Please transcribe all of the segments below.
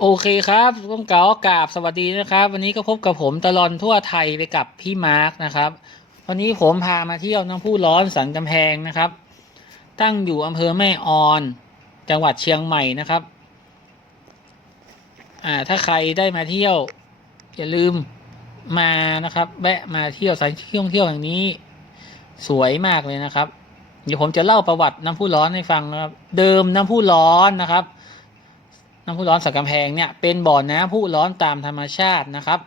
โอเคครับต้องกล่าวกราบสวัสดีนะครับ วันนี้ก็พบกับผมตลอนทั่วไทยไปกับพี่มาร์กนะครับ วันนี้ผมพามาเที่ยวน้ำพุร้อนสันกำแพงนะครับ ตั้งอยู่อำเภอแม่ออน จังหวัดเชียงใหม่นะครับ อ่า ถ้าใครได้มาเที่ยว อย่าลืมมานะครับแวะมาเที่ยวสถานที่ท่องเที่ยวแห่งนี้ สวยมากเลยนะครับ เดี๋ยวผมจะเล่าประวัติน้ำพุร้อนให้ฟังนะครับ เดิมน้ำพุร้อนนะครับ น้ำพุร้อนสักกำแพงเนี่ยเป็นบ่อน้ำพุร้อนตามธรรมชาตินะครับ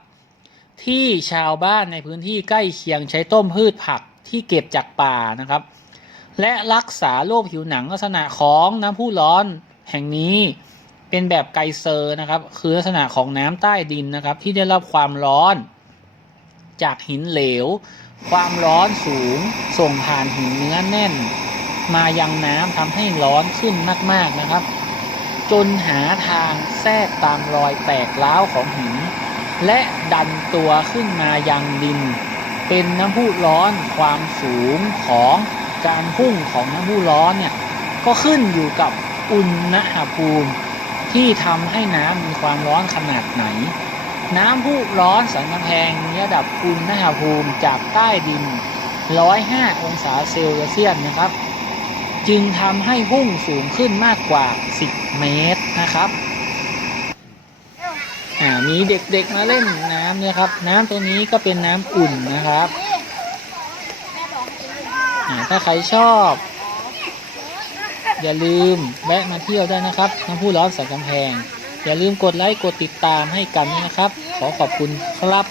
ที่ชาวบ้านในพื้นที่ใกล้เคียงใช้ต้มพืชผักที่เก็บจากป่านะครับ และรักษาโรคผิวหนังลักษณะของน้ำพุร้อนแห่งนี้เป็นแบบไกเซอร์นะครับ คือลักษณะของน้ำใต้ดินนะครับ ที่ได้รับความร้อน จากหินเหลว ความร้อนสูงส่งผ่านหินเนื้อแน่น มายังน้ำทำให้ร้อนขึ้นมากๆนะครับ จนหาทางแทรกตามรอยแตกร้าวของหิน และดันตัวขึ้นมายังดิน เป็นน้ำพุร้อนความสูงของการพุ่งของน้ำพุร้อนเนี่ยก็ขึ้นอยู่กับอุณหภูมิ ที่ทำให้น้ำมีความร้อนขนาดไหน น้ำพุร้อนสันกำแพงมีระดับอุณหภูมิจากใต้ดิน 105 องศาเซลเซียสนะครับ จึงทำให้พุ่งสูงขึ้นมากกว่า 10 เมตรนะครับอ่ามีเด็กๆมาเล่นน้ำเนี่ยครับ น้ำตัวนี้ก็เป็นน้ำอุ่นนะครับอ่าถ้าใครชอบ อย่าลืมแวะมาเที่ยวได้นะครับน้ำพุร้อนสันกำแพง อย่าลืมกดไลค์กดติดตามให้กันนะครับ ขอขอบคุณครับ